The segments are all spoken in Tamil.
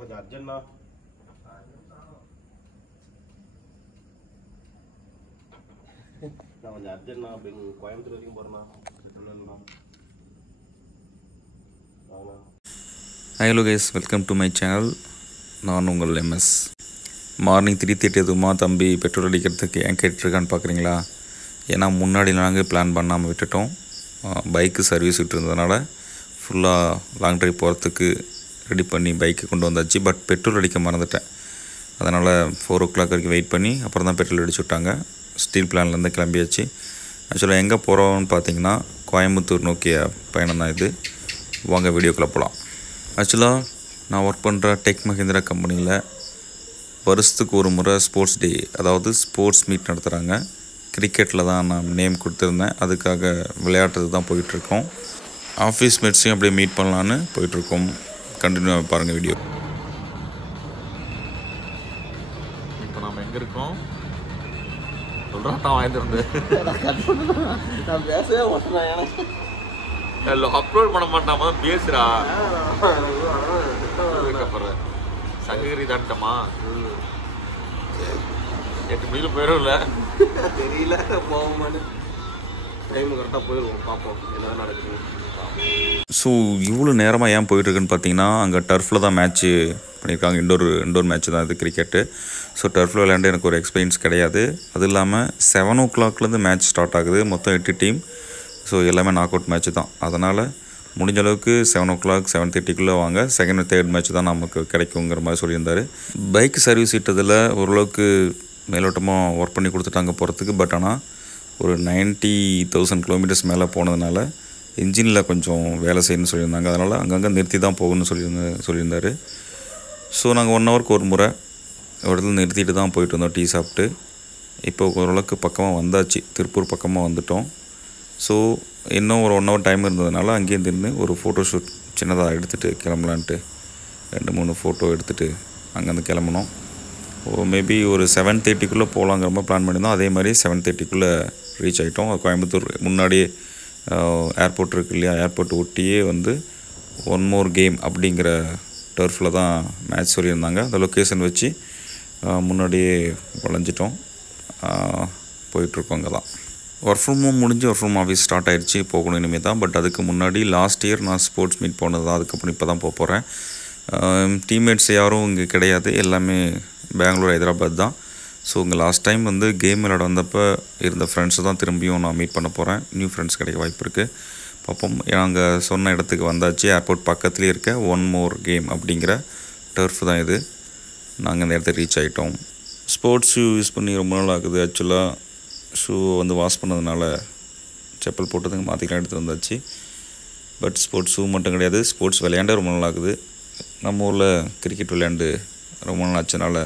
கொஞ்சம் அர்ஜென்ட்னா நான் கொஞ்சம் அர்ஜென்ட்னா அப்படின்னு கோயம்புத்தூர் வரைக்கும் போகிறேண்ணா. Hello guys, welcome to my channel. நான் உங்கள் MS. மார்னிங் 3:30 எதுவுமா தம்பி பெட்ரோல் அடிக்கிறதுக்கு ஏன் கேட்டுருக்கான்னு பார்க்குறீங்களா? ஏன்னா முன்னாடி நாங்கள் பிளான் பண்ணாமல் விட்டுட்டோம். பைக்கு சர்வீஸ் விட்டுருந்ததுனால ஃபுல்லாக லாங் ட்ரைவ் போகிறதுக்கு ரெடி பண்ணி பைக்கு கொண்டு வந்தாச்சு. பட் பெட்ரோல் அடிக்க மறந்துட்டேன். அதனால் 4 o'clock வரைக்கும் வெயிட் பண்ணி அப்புறம் தான் பெட்ரோல் அடிச்சு விட்டாங்க. ஸ்டீல் பிளான்லேருந்து கிளம்பியாச்சு. ஆக்சுவலாக எங்கே போகிறோம்னு பார்த்தீங்கன்னா கோயம்புத்தூர் நோக்கிய பயணம் தான் இது. வாங்க வீடியோக்குள்ளே போகலாம். ஆக்சுவலாக நான் ஒர்க் பண்ணுற டெக் மஹிந்திரா கம்பெனியில் வருஷத்துக்கு ஒரு முறை ஸ்போர்ட்ஸ் டே, அதாவது ஸ்போர்ட்ஸ் மீட் நடத்துகிறாங்க. கிரிக்கெட்டில் தான் நான் நேம் கொடுத்துருந்தேன். அதுக்காக விளையாட்டுறது தான் போயிட்டுருக்கோம். ஆஃபீஸ் மேட்ஸையும் அப்படியே மீட் பண்ணலான்னு போயிட்டுருக்கோம். கண்டினியூவாக பாருங்கள் வீடியோ. இப்போ நம்ம எங்கே இருக்கோம் சொல்கிறோம் தான் வாங்கிட்டு நான் பேசவே மாட்டேன். எனக்கு இல்லை அப்லோட் பண்ண மாட்டாம தான் பேசுகிறா. சங்ககிரி தாண்டமா 8 மணிக்கு போயிடும். இல்லை தெரியல, போகும்போது டைம் கரெக்டாக போயிடுவோம். பார்ப்போம் என்ன நடக்குது. ஸோ இவ்வளோ நேரமாக ஏன் போயிட்டுருக்குன்னு பார்த்தீங்கன்னா, அங்கே டர்ஃபில் தான் மேட்ச்சு பண்ணியிருக்காங்க. இண்டோர் மேட்ச்சு தான் இது கிரிக்கெட்டு. ஸோ டர்ஃபில் விளையாண்டு எனக்கு ஒரு எக்ஸ்பீரியன்ஸ் கிடையாது. அது இல்லாமல் 7 o'clockலேருந்து மேட்ச் ஸ்டார்ட் ஆகுது. மொத்தம் 8 டீம். ஸோ எல்லாமே நாக் அவுட் மேட்ச்சு தான். அதனால் முடிஞ்ச அளவுக்கு 7 o'clock 7:30 வாங்க. செகண்ட் தேர்ட் மேட்ச் தான் நமக்கு கிடைக்குங்கிற மாதிரி சொல்லியிருந்தார். பைக் சர்வீஸ் இட்டதில் ஓரளவுக்கு மேலோட்டமாக ஒர்க் பண்ணி கொடுத்துட்டாங்க போகிறதுக்கு. பட் ஆனால் ஒரு 90,000 kilometers மேலே போனதுனால இன்ஜினில் கொஞ்சம் வேலை செய்யணும்னு சொல்லியிருந்தாங்க. அதனால் அங்கங்கே நிறுத்தி தான் போகணும்னு சொல்லியிருந்தார். ஸோ நாங்கள் 1 hourக்கு ஒரு முறை ஒரு இடத்துல நிறுத்திட்டு தான் போயிட்டு இருந்தோம் டீ சாப்பிட்டு. இப்போ ஓரளவுக்கு பக்கமாக வந்தாச்சு, திருப்பூர் பக்கமாக வந்துட்டோம். ஸோ இன்னும் ஒரு 1 hour டைம் இருந்ததுனால அங்கேயும் நின்று ஒரு ஃபோட்டோ ஷூட் சின்னதாக எடுத்துகிட்டு கிளம்பலான்ட்டு 2-3 ஃபோட்டோ எடுத்துகிட்டு அங்கேருந்து கிளம்பணும். மேபி ஒரு 7:30 போகலாங்கிற மாதிரி பிளான் பண்ணியிருந்தோம். அதே மாதிரி 7:30 ரீச் ஆகிட்டோம். கோயம்புத்தூர் முன்னாடியே ஏர்போர்ட் இருக்குது இல்லையா, ஏர்போர்ட் ஒட்டியே வந்து ஒன் மோர் கேம் அப்படிங்கிற டர்ஃபில் தான் மேட்ச் சொல்லியிருந்தாங்க. அந்த லொக்கேஷன் வச்சு முன்னாடியே வளைஞ்சிட்டோம். போயிட்டுருக்கோம். அங்கே தான் ஒர்க் ஃப்ரம் ஹோம் முடிஞ்சு ஒர்க் ஃப்ரம் ஆஃபீஸ் ஸ்டார்ட் ஆகிடுச்சு. போகணும் இனிமேல் தான். பட் அதுக்கு முன்னாடி லாஸ்ட் இயர் நான் ஸ்போர்ட்ஸ் மீட் போனது தான். அதுக்கப்புறம் இப்போ தான் போகிறேன். டீம்மேட்ஸ் யாரும் இங்கே கிடையாது. எல்லாமே பெங்களூர், ஹைதராபாத் தான். ஸோ இங்கே லாஸ்ட் டைம் வந்து கேம் விளையாட வந்தப்போ இருந்த ஃப்ரெண்ட்ஸை தான் திரும்பியும் நான் மீட் பண்ண போகிறேன். நியூ ஃப்ரெண்ட்ஸ் கிடைக்க வாய்ப்பு இருக்குது. பார்ப்போம். நாங்கள் சொன்ன இடத்துக்கு வந்தாச்சு. ஏர்போர்ட் பக்கத்துலேயே இருக்க ஒன் மோர் கேம் அப்படிங்கிற டர்ஃப் தான் இது. நாங்கள் இந்த இடத்துக்கு ரீச் ஆகிட்டோம். ஸ்போர்ட்ஸ் ஷூ யூஸ் பண்ணி ரொம்ப நாள் ஆகுது. ஆக்சுவலாக ஷூ வந்து வாஷ் பண்ணதுனால செப்பல் போட்டதுக்கு மாற்றிக்கலாம் எடுத்து வந்தாச்சு. பட் ஸ்போர்ட்ஸ் ஷூ மட்டும் கிடையாது, ஸ்போர்ட்ஸ் விளையாண்டே ரொம்ப நாள் ஆகுது. நம்ம ஊரில் கிரிக்கெட் விளையாண்டு ரொம்ப நாள் ஆச்சுனால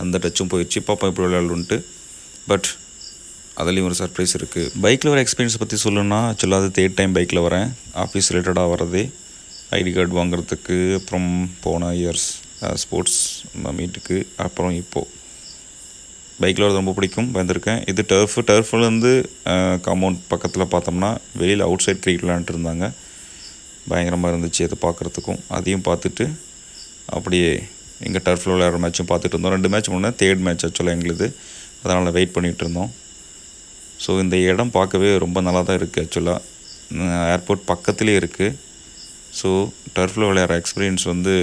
அந்த டச்சும் போயிடுச்சு. பாப்பா இப்படி விளையாடுன்ட்டு. பட் அதுலேயும் ஒரு சர்ப்ரைஸ் இருக்குது. பைக்கில் வர எக்ஸ்பீரியன்ஸ் பற்றி சொல்லணும்னா, ஆக்சுவலாக அது 3rd டைம் பைக்கில் வரேன். ஆஃபீஸ் ரிலேட்டடாக வரதே, ஐடி கார்டு வாங்குறதுக்கு, அப்புறம் போன இயர்ஸ் ஸ்போர்ட்ஸ் மீட்டுக்கு, அப்புறம் இப்போது பைக்கில் வரது ரொம்ப பிடிக்கும். வந்திருக்கேன். இது டர்ஃப்லேருந்து காம்பவுண்ட் பக்கத்தில் பார்த்தோம்னா வெளியில் அவுட் சைட் கிரிக்கெட் விளையாண்டுட்டு இருந்தாங்க. பயங்கரமாக இருந்துச்சு அது பார்க்குறதுக்கும். அதையும் பார்த்துட்டு அப்படியே எங்கள் டர்ஃபில் விளையாடுற மேட்சும் பார்த்துட்டு இருந்தோம். 2 மேட்ச் முன்னே 3rd மேட்ச் ஆக்சுவலாக எங்களுது. அதனால் வெயிட் பண்ணிகிட்டு இருந்தோம். ஸோ இந்த இடம் பார்க்கவே ரொம்ப நல்லா தான் இருக்குது. ஆக்சுவலாக ஏர்போர்ட் பக்கத்துலேயே இருக்குது. ஸோ டர்ஃபில் விளையாடுற எக்ஸ்பீரியன்ஸ் வந்து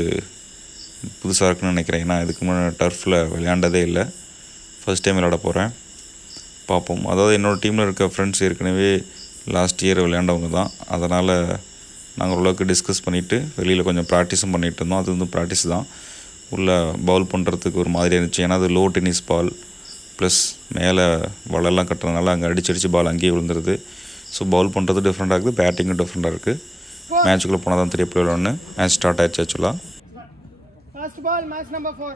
புதுசாக இருக்குன்னு நினைக்கிறேன். ஏன்னா இதுக்கு முன்னாடி டர்ஃபில் விளையாண்டதே இல்லை. ஃபர்ஸ்ட் டைம் விளையாட போகிறேன். பார்ப்போம். அதாவது என்னோடய டீமில் இருக்க ஃப்ரெண்ட்ஸ் ஏற்கனவே லாஸ்ட் இயர் விளையாண்டவங்க தான். அதனால் நாங்கள் ஓரளவுக்கு டிஸ்கஸ் பண்ணிவிட்டு வெளியில் கொஞ்சம் ப்ராக்டிஸும் பண்ணிகிட்டு இருந்தோம். அது வந்து ப்ராக்டிஸ் தான். உள்ளே பவுல் பண்ணுறதுக்கு ஒரு மாதிரி இருந்துச்சு. ஏன்னா அது லோ டென்னிஸ் பால் ப்ளஸ் மேலே வலையெல்லாம் கட்டுறதுனால அங்கே அடிச்சு பால் அங்கேயே விழுந்துருது. ஸோ பவுல் பண்ணுறது டிஃப்ரெண்ட்டாக இருக்குது, பேட்டிங்கும் டிஃப்ரெண்ட்டாக இருக்குது. மேட்ச்சுக்குள்ளே போனால் தான் தெரிய போயிடலான்னு மேட்ச் ஸ்டார்ட் ஆயிடுச்சு. ஆக்சுவலாக First ball, match number 4.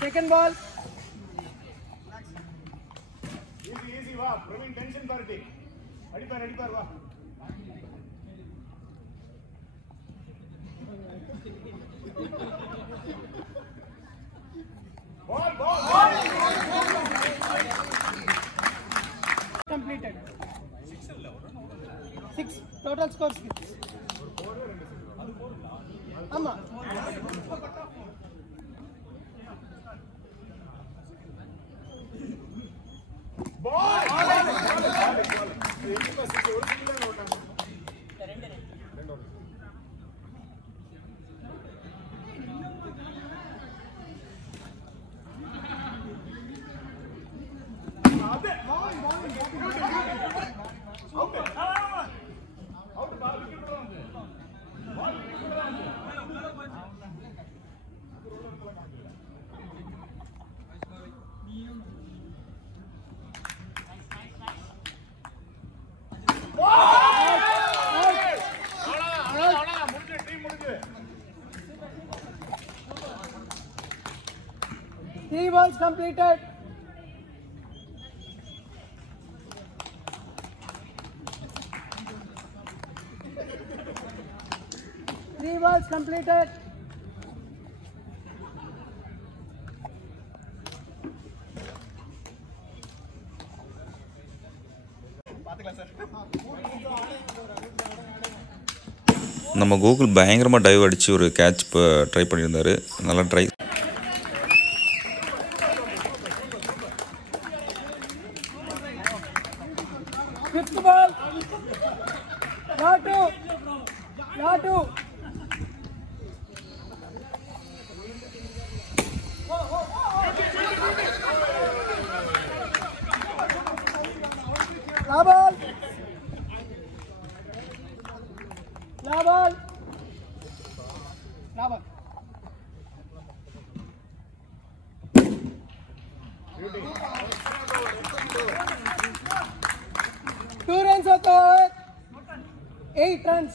Second ball. Easy, wow. Bring tension party. Ready par, wow. Ball. Completed. 6 total score 6. ஆமா Three balls completed. Three balls completed. நம்ம கூகுள் பயங்கரமாக டைவ் அடித்து ஒரு கேட்ச் ட்ரை பண்ணியிருந்தார். நல்லா try. Fifth ball. Latu. La ball. Two runs of the over. 8 runs.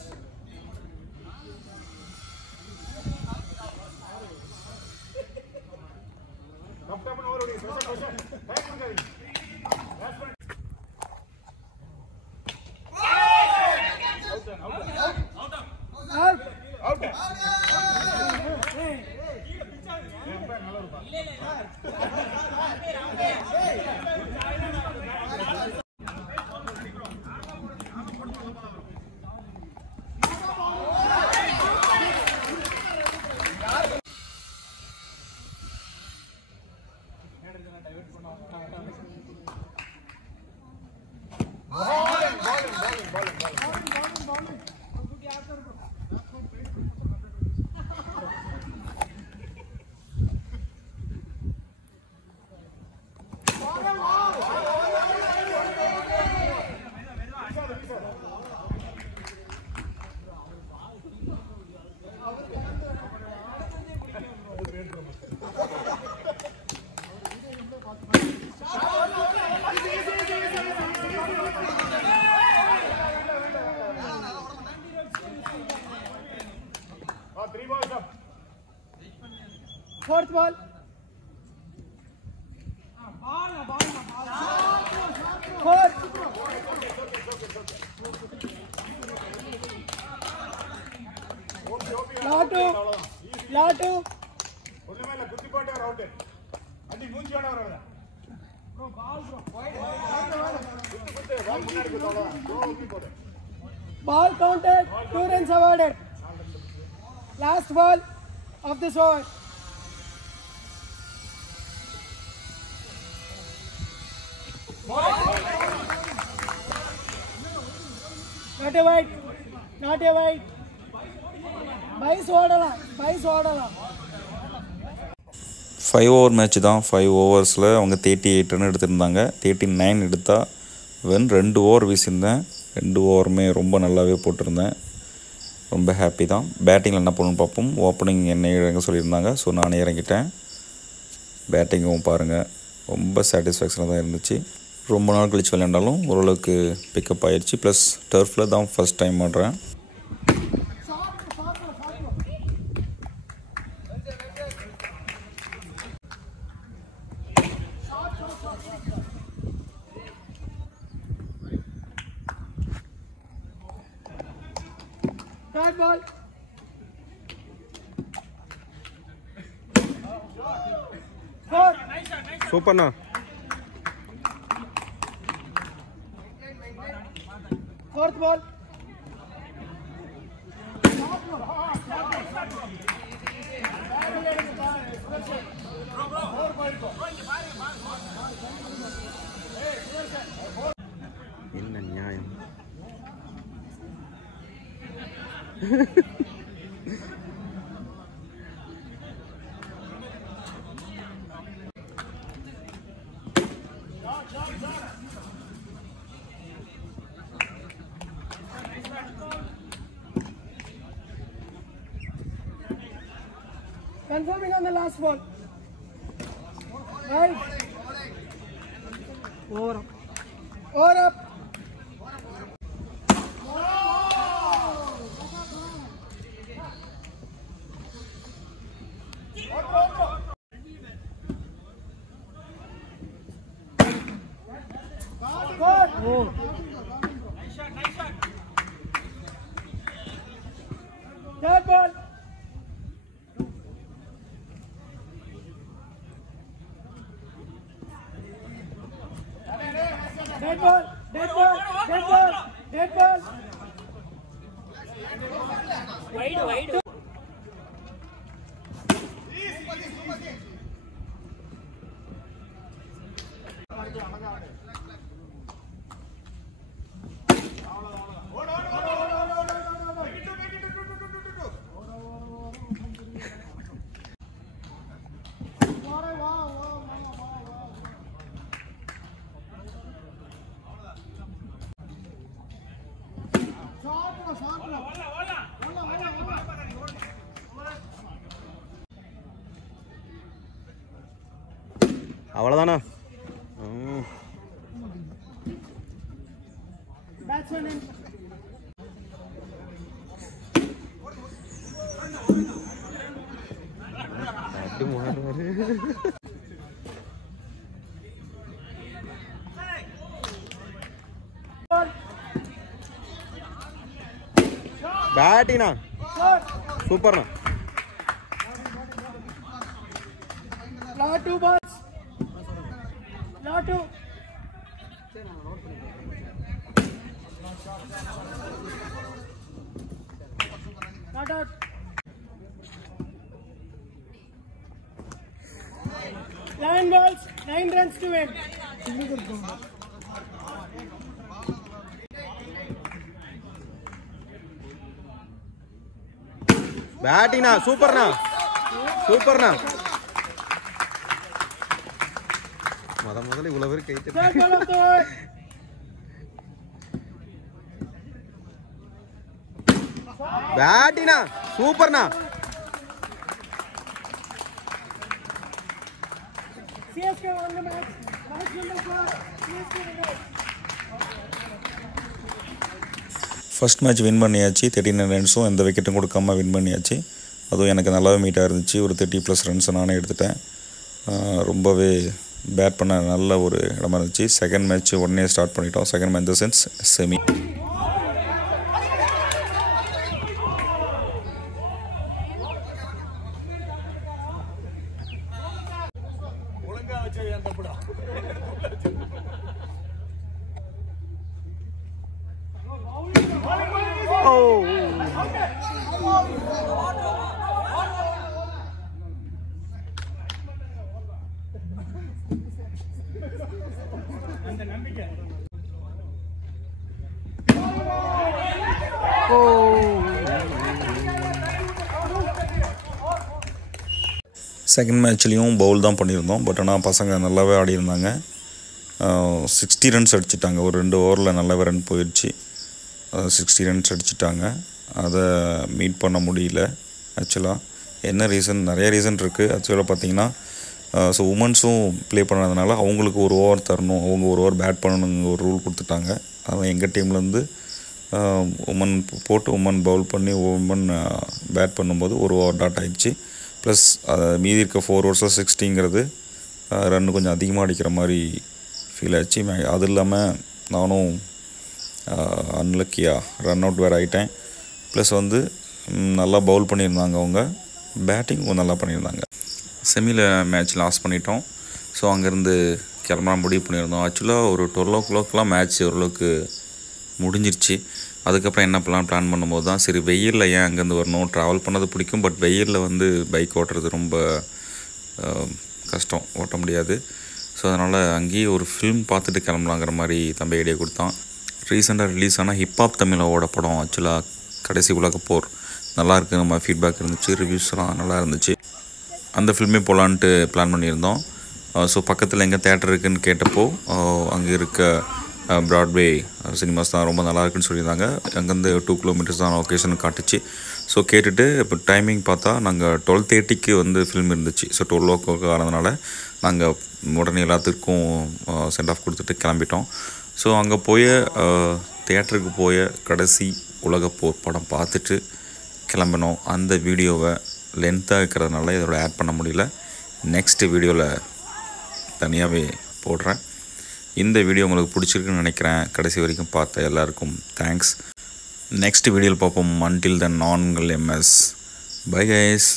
Fourth ball. Fourth. Latu. Ball counted. 2 runs awarded. Last ball of this over. Not a wide. Base ஓடலாம். 5 ஓவர் மேட்ச் தான். 5 ஓவர்ஸில் அவங்க 38 ரன் எடுத்திருந்தாங்க. 39 எடுத்தா வென் 2 ஓவர் வீசியிருந்தேன். 2 ஓவருமே ரொம்ப நல்லாவே போட்டிருந்தேன். ரொம்ப ஹாப்பி தான். பேட்டிங்கில் என்ன பண்ணணும்னு பார்ப்போம். ஓப்பனிங் என்னை இறங்க சொல்லியிருந்தாங்க. ஸோ நானே இறங்கிட்டேன். பேட்டிங்கும் பாருங்கள் ரொம்ப சாட்டிஸ்ஃபேக்ஷனாக தான் இருந்துச்சு. ரொம்ப நாள் கழிச்சு விளையாண்டாலும் ஓரளவுக்கு பிக்கப் ஆகிடுச்சு. ப்ளஸ் டர்ஃபில் தான் ஃபஸ்ட் டைம் ஆடுறேன். Third ball. Four. சூப்பர்ண்ணா. Fourth ball. என்ன நியாயம்? Confirming on the last ball. Right. Over up. Over up. Good. Oh. Third ball. Dead ball, dead ball, dead ball, dead ball. Wide. அவ்வளோதானா? Batsman in. அப்படி மாறுவாரு. பேட்டினா சூப்பர்ண்ணா. Lot 2 balls. Lot 2. Not out. Nine balls, 9 runs to win. பேட்டினா சூப்பர்ண்ணா. முதல்ல இவ்வளவு பேர் கை தட்டி. Third ball of the over. பேட்டினா சூப்பர்ண்ணா. CSK won the match. Match number 4. CSK winners. First match win பண்ணியாச்சு. 39 ரன்ஸும் எந்த விக்கெட்டும் கொடுக்காம வின் பண்ணியாச்சு. அதுவும் எனக்கு நல்லாவே மீட்டாக இருந்துச்சு. ஒரு 30+ ரன்ஸ் நானே எடுத்துட்டேன். ரொம்பவே பேட் பண்ண நல்ல ஒரு இடமா இருந்துச்சு. செகண்ட் மேட்ச் உடனே ஸ்டார்ட் பண்ணிட்டோம். செகண்ட் மேட்ச் இந்த சென்ஸ் செமி. செகண்ட் மேட்ச்லேயும் பவுல் தான் பண்ணியிருந்தோம். பட் ஆனால் பசங்க நல்லாவே ஆடியிருந்தாங்க. 60 ரன்ஸ் அடிச்சிட்டாங்க. ஒரு 2 ஓவரில் நல்லாவே ரன் போயிடுச்சு. 60 ரன்ஸ் அடிச்சிட்டாங்க. அதை மீட் பண்ண முடியல. ஆக்சுவலாக என்ன ரீசன், நிறைய ரீசன் இருக்குது. ஆக்சுவலாக பார்த்தீங்கன்னா ஸோ உமன்ஸும் ப்ளே பண்ணதுனால அவங்களுக்கு ஒரு ஓவர் தரணும், அவங்க ஒரு ஓவர் பேட் பண்ணணுங்க ஒரு ரூல் கொடுத்துட்டாங்க. அதான் எங்கள் டீம்லேருந்து உமன் போட்டு உமன் பவுல் பண்ணி உமன் பேட் பண்ணும்போது ஒரு ஓவர் டாட் ஆகிடுச்சு. ப்ளஸ் மீதி இருக்க 4 ஓவர்ஸில் 60ங்கிறது ரன்னு கொஞ்சம் அதிகமாக அடிக்கிற மாதிரி ஃபீல் ஆச்சு. அது இல்லாமல் நானும் அன்லக்கியாக ரன் அவுட் வேறு ஆகிட்டேன். ப்ளஸ் வந்து நல்லா பவுல் பண்ணியிருந்தாங்க, அவங்க பேட்டிங் நல்லா பண்ணியிருந்தாங்க. செமியில் மேட்ச் லாஸ் பண்ணிட்டோம். ஸோ அங்கேருந்து கிளம்பலாம் முடிவு பண்ணியிருந்தோம். ஆக்சுவலாக ஒரு 12 o'clockலாம் மேட்ச் ஓரளவுக்கு முடிஞ்சிருச்சு. அதுக்கப்புறம் என்ன பிளான் பண்ணும்போது தான் சரி வெயிலில் ஏன் அங்கேருந்து வரணும், ட்ராவல் பண்ணது பிடிக்கும், பட் வெயிலில் வந்து பைக் ஓட்டுறது ரொம்ப கஷ்டம், ஓட்ட முடியாது. ஸோ அதனால் அங்கேயே ஒரு ஃபிலிம் பார்த்துட்டு கிளம்பலாங்கிற மாதிரி தம்பி ஐடியா கொடுத்தான். ரீசெண்டாக ரிலீஸ் ஆனால் ஹிப்ஹாப் தமிழோட படம் ஆக்சுவலாக கடைசி உலகப் போர் நல்லாயிருக்கு, நம்ம ஃபீட்பேக் இருந்துச்சு, ரிவ்யூஸ்லாம் நல்லா இருந்துச்சு. அந்த ஃபில்மே போகலான்ட்டு பிளான் பண்ணியிருந்தோம். ஸோ பக்கத்தில் எங்கே தேட்டர் இருக்குதுன்னு கேட்டப்போ அங்கே இருக்க ப்ராட்வே சினிமாஸ் தான் ரொம்ப நல்லாயிருக்குன்னு சொல்லியிருந்தாங்க. அங்கேருந்து 2 கிலோமீட்டர்ஸ் தான் லொக்கேஷன் காட்டுச்சு. ஸோ கேட்டுட்டு இப்போ டைமிங் பார்த்தா நாங்கள் 12:30க்கு வந்து ஃபில்ம் இருந்துச்சு. ஸோ 12 ஆனதுனால நாங்கள் உடனே எல்லாத்துக்கும் சென்ட் ஆஃப் கொடுத்துட்டு கிளம்பிட்டோம். ஸோ அங்கே போய் தியேட்டருக்கு போய் கடைசி உலகப்போர் படம் பார்த்துட்டு கிளம்பினோம். அந்த வீடியோவை லென்த்தாக இருக்கிறதுனால இதோட ஆட் பண்ண முடியல. நெக்ஸ்ட் வீடியோவில் தனியாகவே போடுறேன். இந்த வீடியோ உங்களுக்கு பிடிச்சிருக்குன்னு நினைக்கிறேன். கடைசி வரைக்கும் பார்த்த எல்லாருக்கும் தேங்க்ஸ். நெக்ஸ்ட் வீடியோவில் பார்ப்போம். அன்டில் தென் நான் உங்கள் MS. Bye guys.